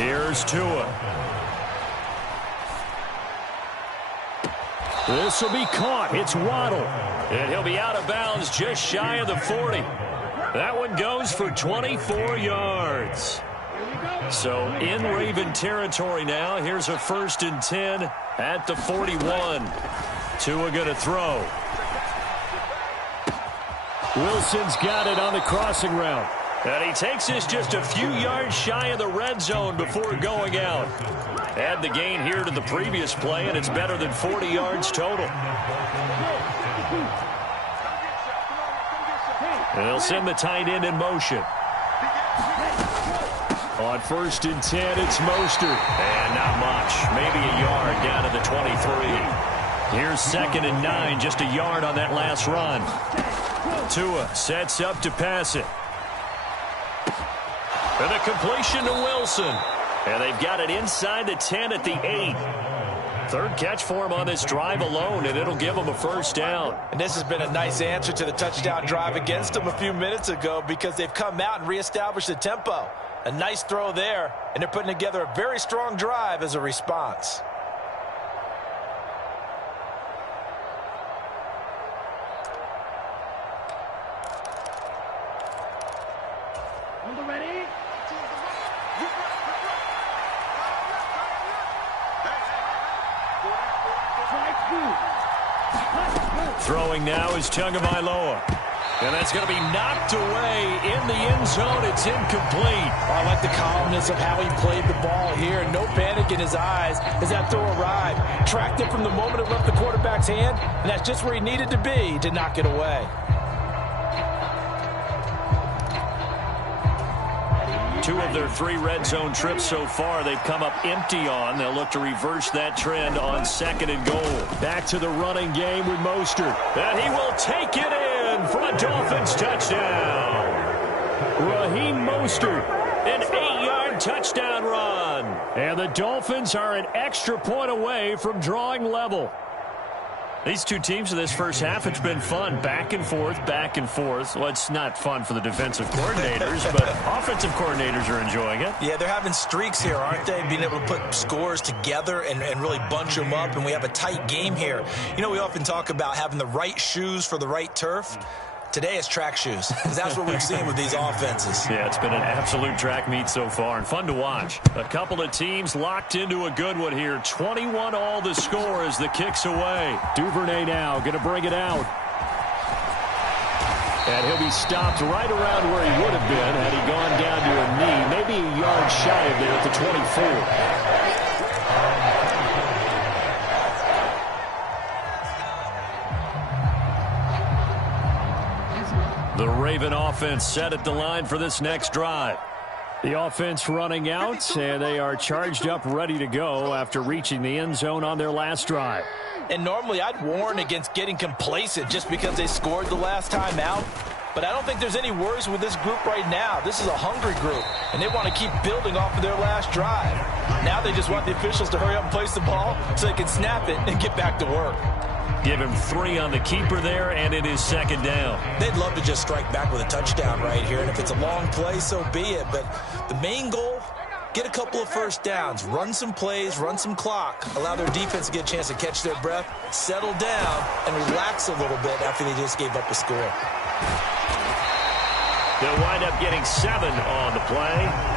Here's Tua. This will be caught. It's Waddle. And he'll be out of bounds just shy of the 40. That one goes for 24 yards. So in Raven territory now. Here's a 1st and 10 at the 41. Tua going to throw. Wilson's got it on the crossing route. And he takes this just a few yards shy of the red zone before going out. Add the gain here to the previous play, and it's better than 40 yards total. They'll send the tight end in motion. On 1st and 10, it's Mostert. And not much. Maybe a yard down to the 23. Here's 2nd and 9, just a yard on that last run. Tua sets up to pass it. And a completion to Wilson. And they've got it inside the 10 at the 8. 3rd catch for him on this drive alone, and it'll give him a 1st down. And this has been a nice answer to the touchdown drive against them a few minutes ago because they've come out and reestablished the tempo. A nice throw there, and they're putting together a very strong drive as a response. Throwing now is Tagovailoa. And that's going to be knocked away in the end zone. It's incomplete. I like the calmness of how he played the ball here. No panic in his eyes as that throw arrived. Tracked it from the moment it left the quarterback's hand, and that's just where he needed to be to knock it away. 2 of their 3 red zone trips so far they've come up empty on. They'll look to reverse that trend on 2nd and goal. Back to the running game with Mostert. And he will take it in for a Dolphins touchdown. Raheem Mostert, an 8-yard touchdown run. And the Dolphins are an extra point away from drawing level. These two teams in this first half, it's been fun. Back and forth, back and forth. Well, it's not fun for the defensive coordinators, but offensive coordinators are enjoying it. Yeah, they're having streaks here, aren't they? Being able to put scores together and really bunch them up, and we have a tight game here. You know, we often talk about having the right shoes for the right turf. Today it's track shoes, because that's what we've seen with these offenses. Yeah, it's been an absolute track meet so far, and fun to watch. A couple of teams locked into a good one here. 21 all the score as the kick's away. Duvernay now going to bring it out. And he'll be stopped right around where he would have been had he gone down to a knee, maybe a yard shy of there at the 24. The Raven offense set at the line for this next drive. The offense running out, and they are charged up, ready to go after reaching the end zone on their last drive. And normally I'd warn against getting complacent just because they scored the last time out. But I don't think there's any worries with this group right now. This is a hungry group, and they want to keep building off of their last drive. Now they just want the officials to hurry up and place the ball so they can snap it and get back to work. Give him 3 on the keeper there, and it is 2nd down. They'd love to just strike back with a touchdown right here, and if it's a long play, so be it. But the main goal, get a couple of 1st downs, run some plays, run some clock, allow their defense to get a chance to catch their breath, settle down, and relax a little bit after they just gave up a score. They'll wind up getting 7 on the play,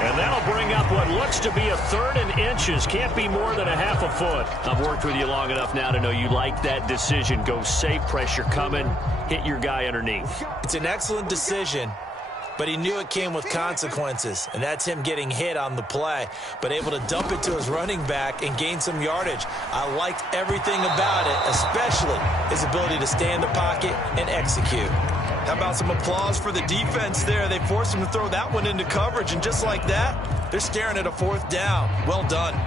and that'll bring up what looks to be a 3rd and inches. Can't be more than a half a foot. I've worked with you long enough now to know you like that decision. Go safe, pressure coming, hit your guy underneath. It's an excellent decision, but he knew it came with consequences, and that's him getting hit on the play, but able to dump it to his running back and gain some yardage. I liked everything about it, especially his ability to stay in the pocket and execute. How about some applause for the defense there? They forced him to throw that one into coverage, and just like that, they're staring at a 4th down. Well done.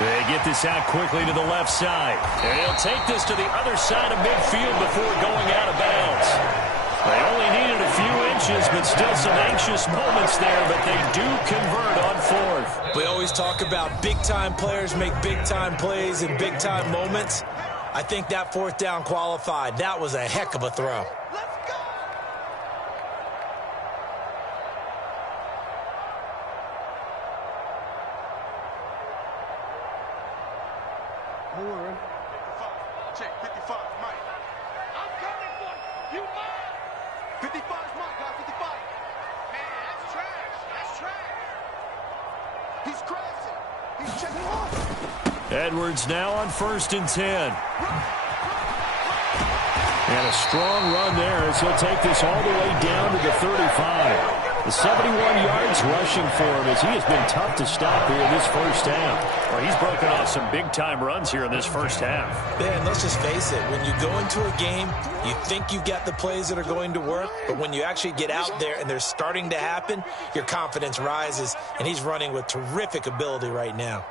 They get this out quickly to the left side. And he'll take this to the other side of midfield before going out of bounds. They only needed a few inches, but still some anxious moments there, but they do convert on fourth. We always talk about big-time players make big-time plays in big-time moments. I think that fourth down qualified. That was a heck of a throw. Don't worry. 55. Check. 55. Mike. I'm coming for you. You mine. 55 is mine, guys. 55. Man, that's trash. That's trash. He's crashing. He's checking off. Edwards now on 1st and 10. And a strong run there as he'll take this all the way down to the 35. The 71 yards rushing for him as he has been tough to stop here in this first half. Well, he's broken off some big-time runs here in this first half. Yeah, and let's just face it. When you go into a game, you think you got the plays that are going to work, but when you actually get out there and they're starting to happen, your confidence rises, and he's running with terrific ability right now.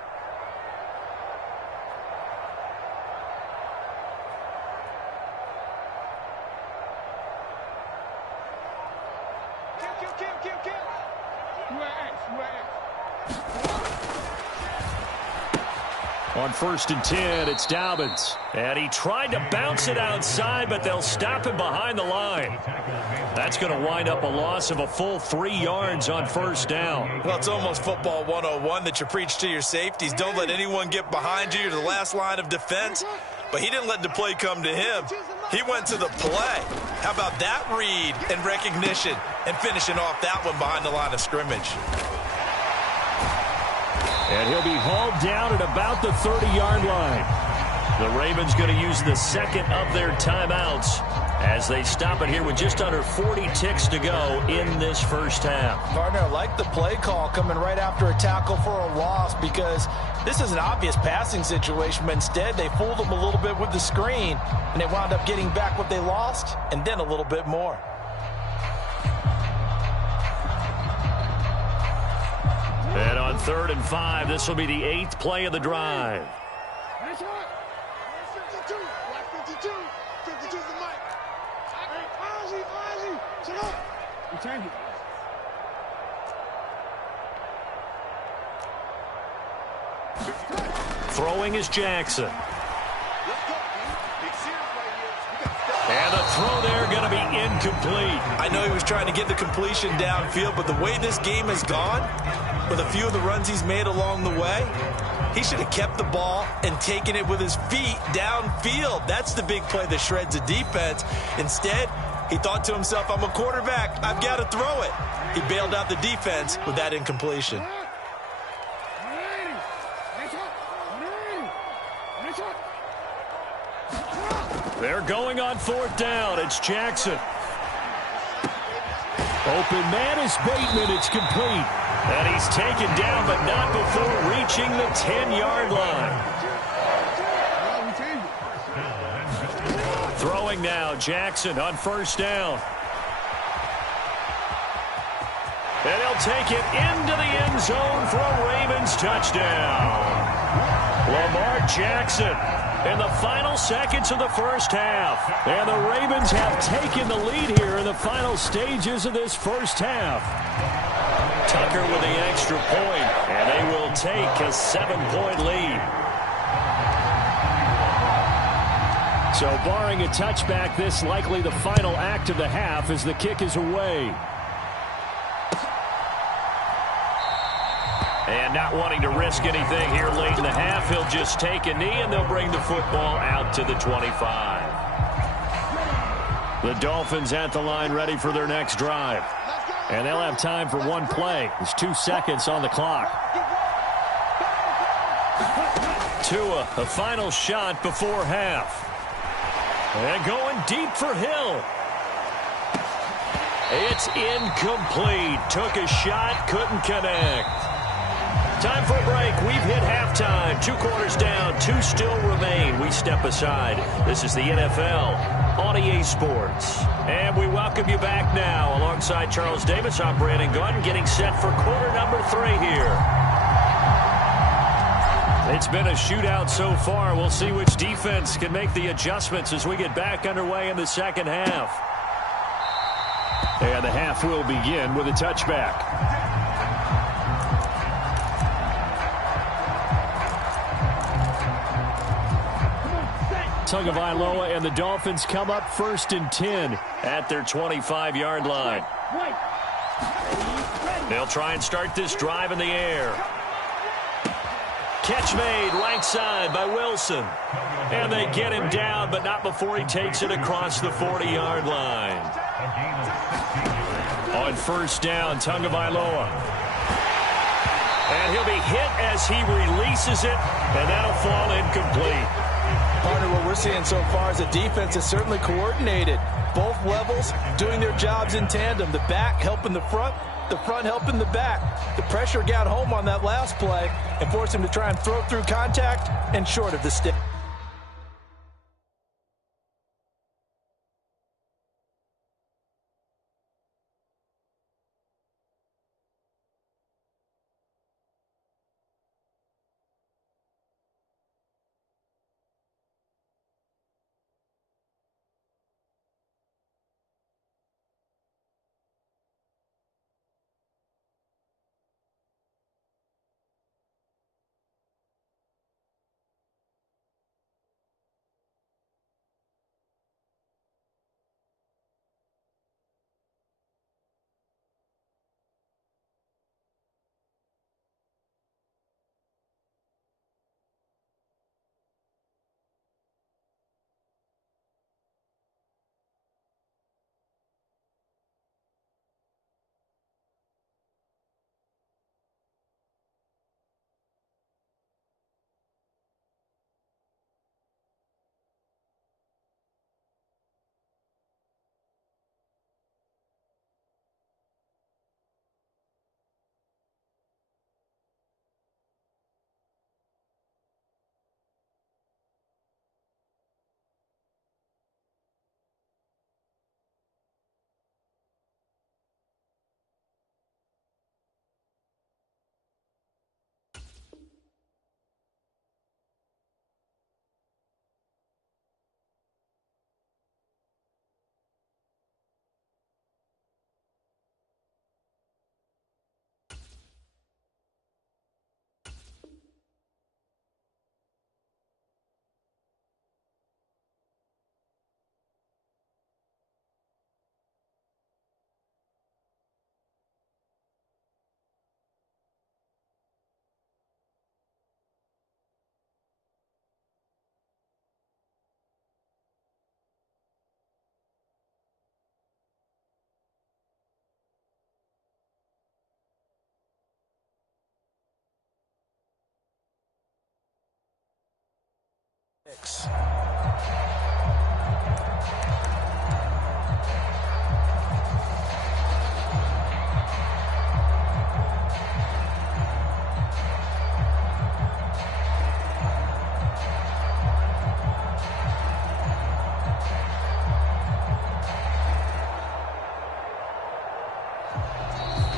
On 1st and 10, it's Dobbins. And he tried to bounce it outside, but they'll stop him behind the line. That's going to wind up a loss of a full 3 yards on 1st down. Well, it's almost football 101 that you preach to your safeties. Don't let anyone get behind you. You're the last line of defense. But he didn't let the play come to him. He went to the play. How about that read and recognition and finishing off that one behind the line of scrimmage? And he'll be hauled down at about the 30-yard line. The Ravens going to use the second of their timeouts as they stop it here with just under 40 ticks to go in this first half. Partner, I like the play call coming right after a tackle for a loss because this is an obvious passing situation, but instead they fooled them a little bit with the screen, and they wound up getting back what they lost and then a little bit more. And on 3rd and 5, this will be the 8th play of the drive. Nice one. 52. Black 52. 52's the mic. Ozzy. Sit up. You change it. Throwing is Jackson. And the throw there going to be incomplete. I know he was trying to get the completion downfield, but the way this game has gone, with a few of the runs he's made along the way, he should have kept the ball and taken it with his feet downfield. That's the big play that shreds a defense. Instead, he thought to himself, I'm a quarterback. I've got to throw it. He bailed out the defense with that incompletion. They're going on 4th down. It's Jackson. Open man is Bateman. It's complete. And he's taken down, but not before reaching the 10-yard line. Throwing now, Jackson on 1st down. And he'll take it into the end zone for a Ravens touchdown. Lamar Jackson in the final seconds of the first half. And the Ravens have taken the lead here in the final stages of this first half. Tucker with the extra point, and they will take a 7-point lead. So barring a touchback, this likely the final act of the half as the kick is away. And not wanting to risk anything here late in the half, he'll just take a knee, and they'll bring the football out to the 25. The Dolphins at the line ready for their next drive. And they'll have time for one play. There's 2 seconds on the clock. Tua, a final shot before half. And going deep for Hill. It's incomplete. Took a shot, couldn't connect. Time for a break. We've hit halftime. 2 quarters down, 2 still remain. We step aside. This is the NFL on EA Sports. And we welcome you back now alongside Charles Davis. I'm Brandon Gordon getting set for quarter number 3 here. It's been a shootout so far. We'll see which defense can make the adjustments as we get back underway in the second half. And the half will begin with a touchback. Tagovailoa and the Dolphins come up 1st and 10 at their 25-yard line. They'll try and start this drive in the air. Catch made right side by Wilson. And they get him down, but not before he takes it across the 40-yard line. On 1st down, Tagovailoa. And he'll be hit as he releases it, and that'll fall incomplete. Partner, what we're seeing so far is the defense is certainly coordinated. Both levels doing their jobs in tandem. The back helping the front helping the back. The pressure got home on that last play and forced him to try and throw through contact and short of the stick.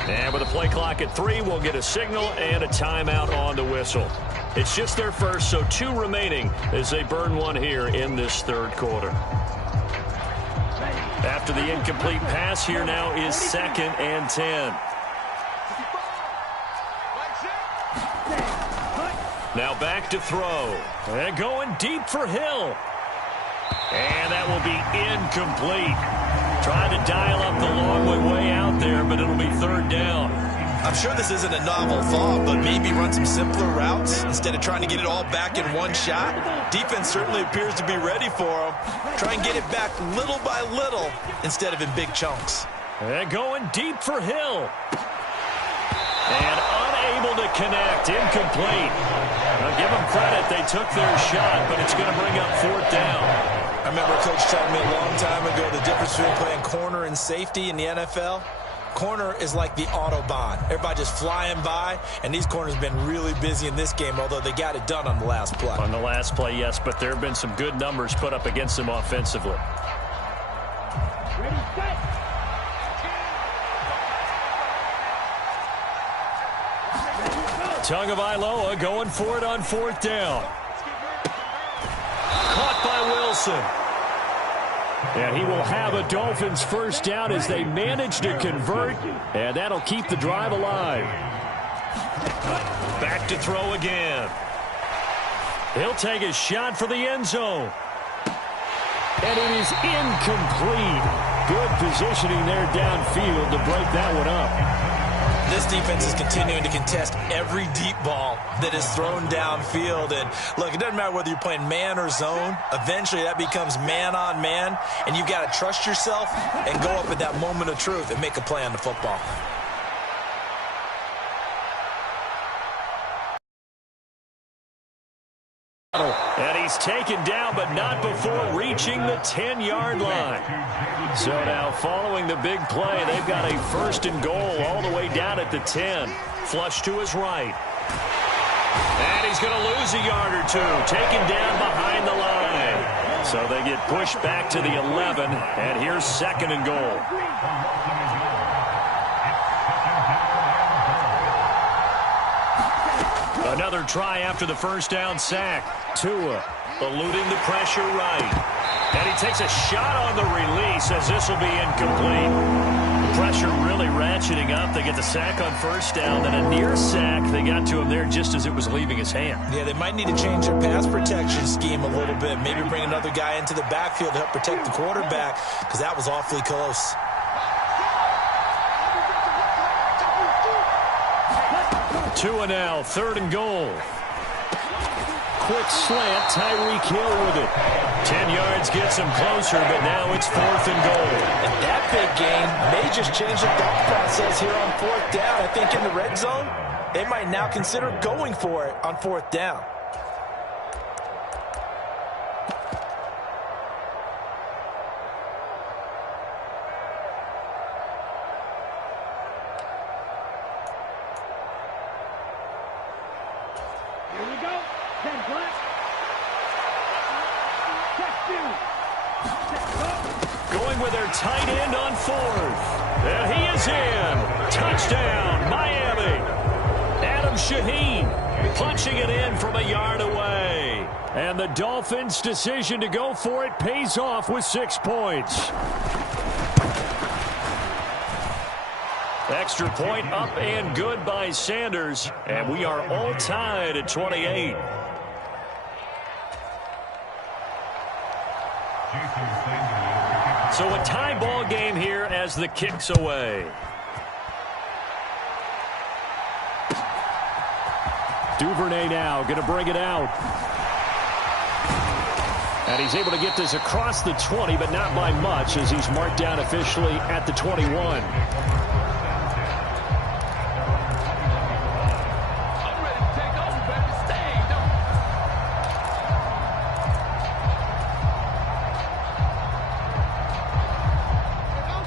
And with a play clock at 3, we'll get a signal and a timeout on the whistle. It's just their first, so 2 remaining as they burn one here in this 3rd quarter. After the incomplete pass, here now is 2nd and 10. Now back to throw. And going deep for Hill. And that will be incomplete. Trying to dial up the long way out there, but it'll be 3rd down. I'm sure this isn't a novel thought, but maybe run some simpler routes instead of trying to get it all back in one shot. Defense certainly appears to be ready for them. Try and get it back little by little instead of in big chunks. And going deep for Hill. And unable to connect. Incomplete. Now give them credit. They took their shot, but it's going to bring up 4th down. I remember a coach telling me a long time ago the difference between playing corner and safety in the NFL. Corner is like the Autobahn. Everybody just flying by, and these corners have been really busy in this game, although they got it done on the last play. On the last play, yes, but there have been some good numbers put up against them offensively. Ready, set. Ready, go. Tagovailoa going for it on 4th down. Caught by Wilson. And he will have a Dolphins 1st down as they manage to convert, and that'll keep the drive alive. Back to throw again. He'll take a shot for the end zone. And it is incomplete. Good positioning there downfield to break that one up. This defense is continuing to contest every deep ball that is thrown downfield. And, look, it doesn't matter whether you're playing man or zone. Eventually that becomes man on man, and you've got to trust yourself and go up at that moment of truth and make a play on the football. And he's taken down, but not before reaching the 10-yard line. So now following the big play, they've got a 1st and goal all the way down at the 10. Flush to his right. And he's going to lose a yard or two, taken down behind the line. So they get pushed back to the 11, and here's 2nd and goal. Another try after the 1st down sack. Tua eluding the pressure right. And he takes a shot on the release as this will be incomplete. The pressure really ratcheting up. They get the sack on 1st down, then a near sack. They got to him there just as it was leaving his hand. Yeah, they might need to change their pass protection scheme a little bit. Maybe bring another guy into the backfield to help protect the quarterback, because that was awfully close. Tua now, 3rd and goal. Quick slant, Tyreek Hill with it. 10 yards gets him closer, but now it's 4th and goal. And that big gain may just change the thought process here on 4th down. I think in the red zone, they might now consider going for it on 4th down. Going with their tight end on 4th. And he is in. Touchdown, Miami. Adam Shaheen punching it in from a yard away. And the Dolphins' decision to go for it pays off with 6 points. Extra point up and good by Sanders. And we are all tied at 28. So a tie ball game here as the kick's away. Duvernay now going to bring it out. And he's able to get this across the 20, but not by much as he's marked down officially at the 21.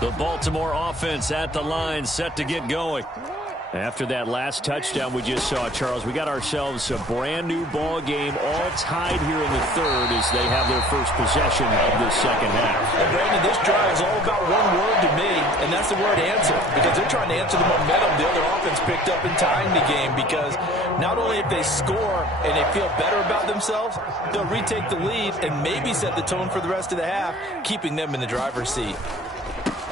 The Baltimore offense at the line, set to get going. After that last touchdown we just saw, Charles, we got ourselves a brand new ball game, all tied here in the 3rd as they have their first possession of the 2nd half. And Brandon, this drive is all about one word to me, and that's the word answer, because they're trying to answer the momentum the other offense picked up in tying the game, because not only if they score and they feel better about themselves, they'll retake the lead and maybe set the tone for the rest of the half, keeping them in the driver's seat.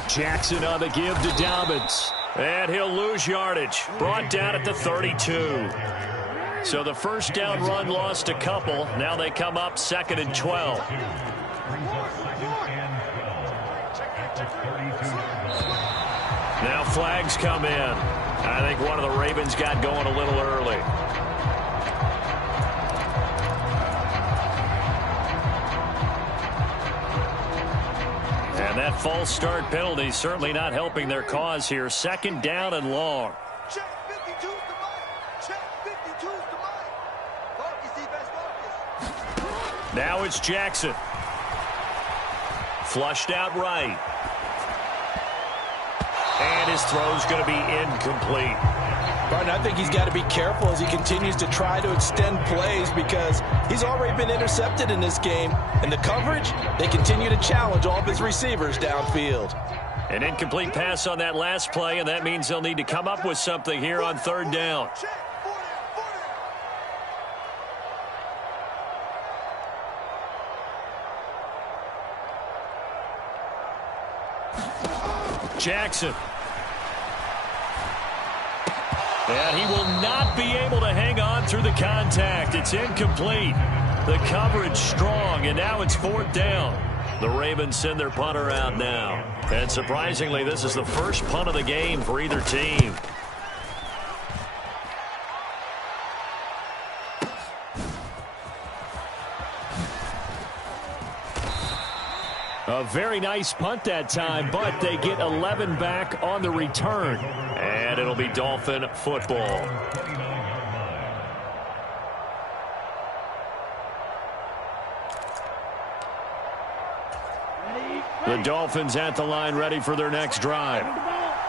Jackson on the give to Dobbins. And he'll lose yardage. Brought down at the 32. So the 1st down run lost a couple. Now they come up 2nd and 12. Now flags come in. I think one of the Ravens got going a little early. And that false start penalty certainly not helping their cause here. 2nd down and long. Check 52's the mic. Check 52's the mic. Marcus, defense, Marcus. Now it's Jackson. Flushed out right. And his throw's going to be incomplete. Barton, I think he's got to be careful as he continues to try to extend plays because he's already been intercepted in this game. And the coverage, they continue to challenge all of his receivers downfield. An incomplete pass on that last play, and that means they'll need to come up with something here on 3rd down. Check 44. Jackson. And he will not be able to hang on through the contact. It's incomplete. The coverage strong, and now it's 4th down. The Ravens send their punter out now. And surprisingly, this is the first punt of the game for either team. A very nice punt that time, but they get 11 back on the return. And it'll be Dolphin football. The Dolphins at the line ready for their next drive.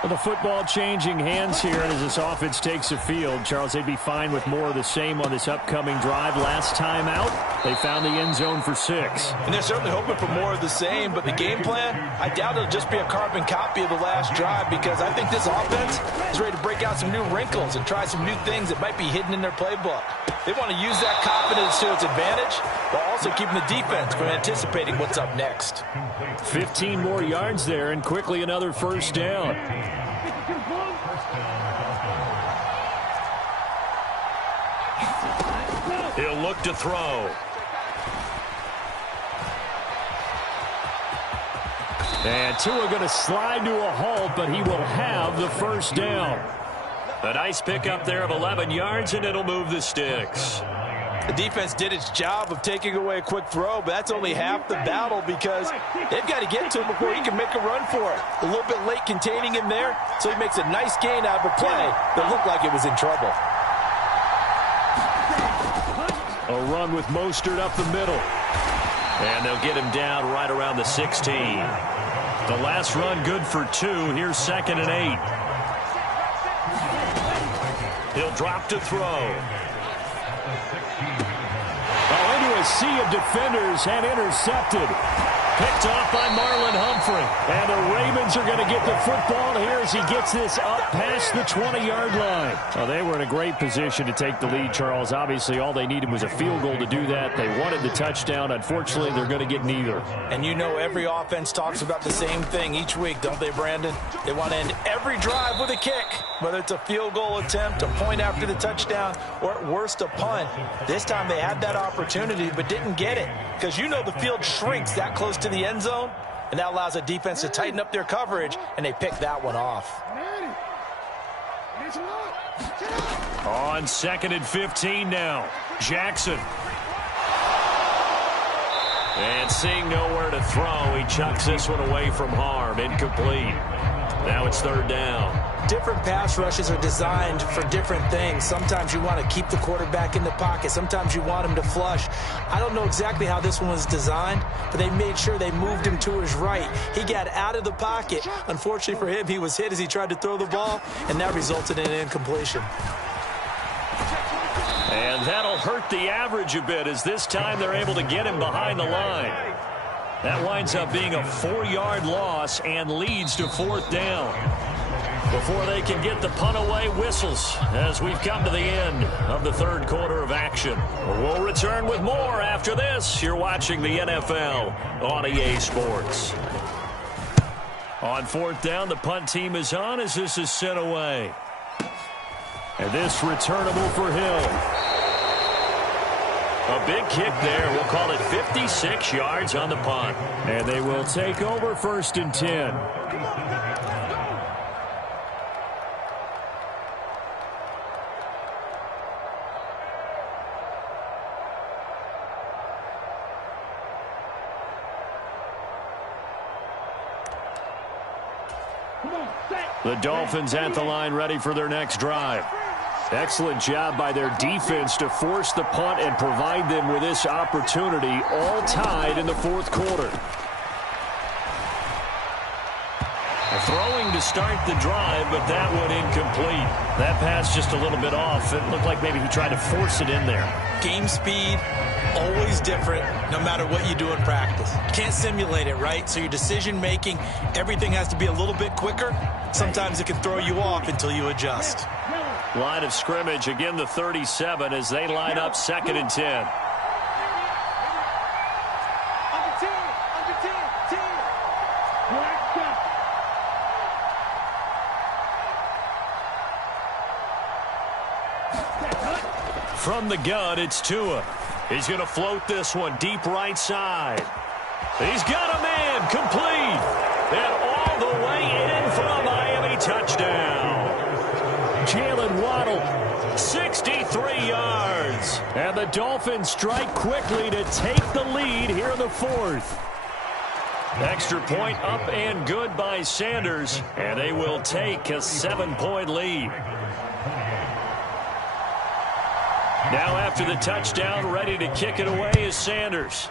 Well, the football changing hands here, and as this offense takes the field, Charles, they'd be fine with more of the same on this upcoming drive. Last time out, they found the end zone for 6. And they're certainly hoping for more of the same, but the game plan, I doubt it'll just be a carbon copy of the last drive, because I think this offense is ready to break out some new wrinkles and try some new things that might be hidden in their playbook. They want to use that confidence to its advantage while also keeping the defense from anticipating what's up next. 15 more yards there, and quickly another first down. He'll look to throw. And Tua going to slide to a halt, but he will have the first down. A nice pickup there of 11 yards, and it'll move the sticks. The defense did its job of taking away a quick throw, but that's only half the battle, because they've got to get to him before he can make a run for it. A little bit late containing him there, so he makes a nice gain out of a play that looked like it was in trouble. A run with Mostert up the middle. And they'll get him down right around the 16. The last run good for 2. Here's 2nd and 8. He'll drop to throw. Oh, into a sea of defenders and intercepted. Picked off by Marlon Humphrey. And the Ravens are going to get the football here as he gets this up past the 20-yard line. Well, they were in a great position to take the lead, Charles. Obviously, all they needed was a field goal to do that. They wanted the touchdown. Unfortunately, they're going to get neither. And you know every offense talks about the same thing each week, don't they, Brandon? They want to end every drive with a kick, whether it's a field goal attempt, a point after the touchdown, or at worst a punt. This time they had that opportunity but didn't get it, because you know the field shrinks that close to the end zone, and that allows the defense to tighten up their coverage, and they pick that one off. On 2nd and 15 now. Jackson. And seeing nowhere to throw, he chucks this one away from harm. Incomplete. Now it's 3rd down. Different pass rushes are designed for different things. Sometimes you want to keep the quarterback in the pocket. Sometimes you want him to flush. I don't know exactly how this one was designed, but they made sure they moved him to his right. He got out of the pocket. Unfortunately for him, he was hit as he tried to throw the ball, and that resulted in an incompletion. And that'll hurt the average a bit, as this time they're able to get him behind the line. That winds up being a 4-yard loss and leads to 4th down. Before they can get the punt away, whistles as we've come to the end of the 3rd quarter of action. We'll return with more after this. You're watching the NFL on EA Sports. On 4th down, the punt team is on as this is sent away. And this returnable for Hill. A big kick there. We'll call it 56 yards on the punt. And they will take over 1st and 10. The Dolphins at the line ready for their next drive. Excellent job by their defense to force the punt and provide them with this opportunity, all tied in the 4th quarter. Throwing to start the drive, but that one incomplete. That pass just a little bit off. It looked like maybe he tried to force it in there. Game speed, always different, no matter what you do in practice. You can't simulate it, right? So your decision-making, everything has to be a little bit quicker. Sometimes it can throw you off until you adjust. Line of scrimmage, again the 37 as they line up 2nd and 10. From the gun, it's Tua. He's going to float this one deep right side. He's got a man complete. And all the way in for a Miami touchdown. Jalen Waddle, 63 yards. And the Dolphins strike quickly to take the lead here in the fourth. Extra point up and good by Sanders. And they will take a 7-point lead. Now after the touchdown, ready to kick it away is Sanders.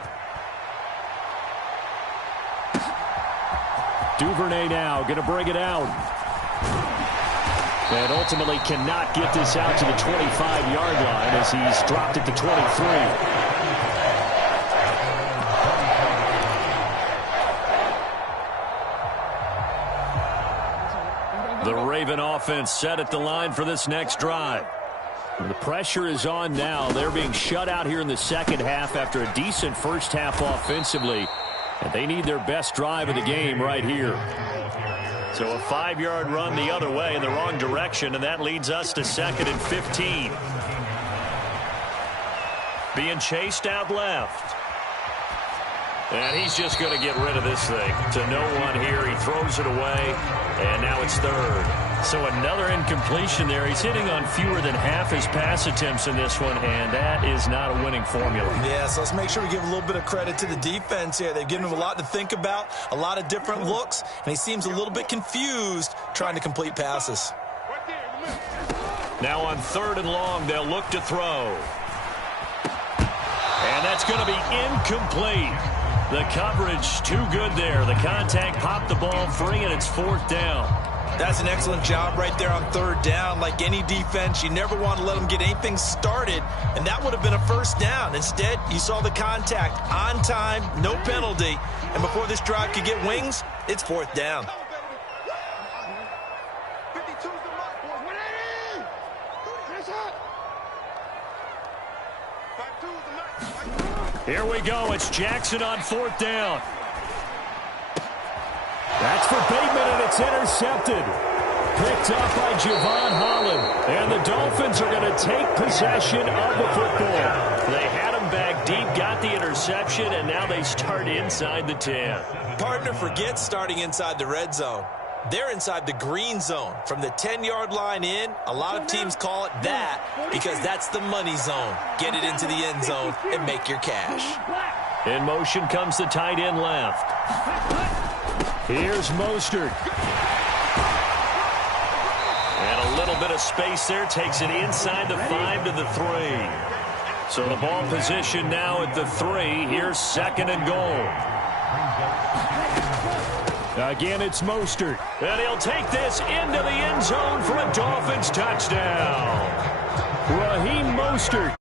Duvernay now going to bring it out. And ultimately cannot get this out to the 25-yard line as he's dropped it to 23. The Raven offense set at the line for this next drive. The pressure is on now. They're being shut out here in the second half after a decent first half offensively. And they need their best drive of the game right here. So a 5-yard run the other way in the wrong direction, and that leads us to 2nd and 15. Being chased out left. And he's just going to get rid of this thing. To no one here. He throws it away, and now it's 3rd. So another incompletion there. He's hitting on fewer than half his pass attempts in this one, and that is not a winning formula. Yeah, so let's make sure we give a little bit of credit to the defense here. They've given him a lot to think about, a lot of different looks, and he seems a little bit confused trying to complete passes. Now on 3rd and long, they'll look to throw. And that's going to be incomplete. The coverage too good there. The contact popped the ball free, and it's 4th down. That's an excellent job right there on 3rd down. Like any defense, you never want to let them get anything started, and that would have been a 1st down. Instead, you saw the contact on time, no penalty, and before this drive could get wings, it's 4th down. Here we go. It's Jackson on 4th down. That's for Bateman, and it's intercepted. Picked up by Javon Holland. And the Dolphins are going to take possession of the football. They had him back deep, got the interception, and now they start inside the 10. Partner forgets starting inside the red zone. They're inside the green zone. From the 10-yard line in, a lot of teams call it that because that's the money zone. Get it into the end zone and make your cash. In motion comes the tight end left. Here's Mostert. And a little bit of space there. Takes it inside the 5 to the 3. So the ball position now at the 3. Here's 2nd and goal. Again, it's Mostert. And he'll take this into the end zone for a Dolphins touchdown. Raheem Mostert.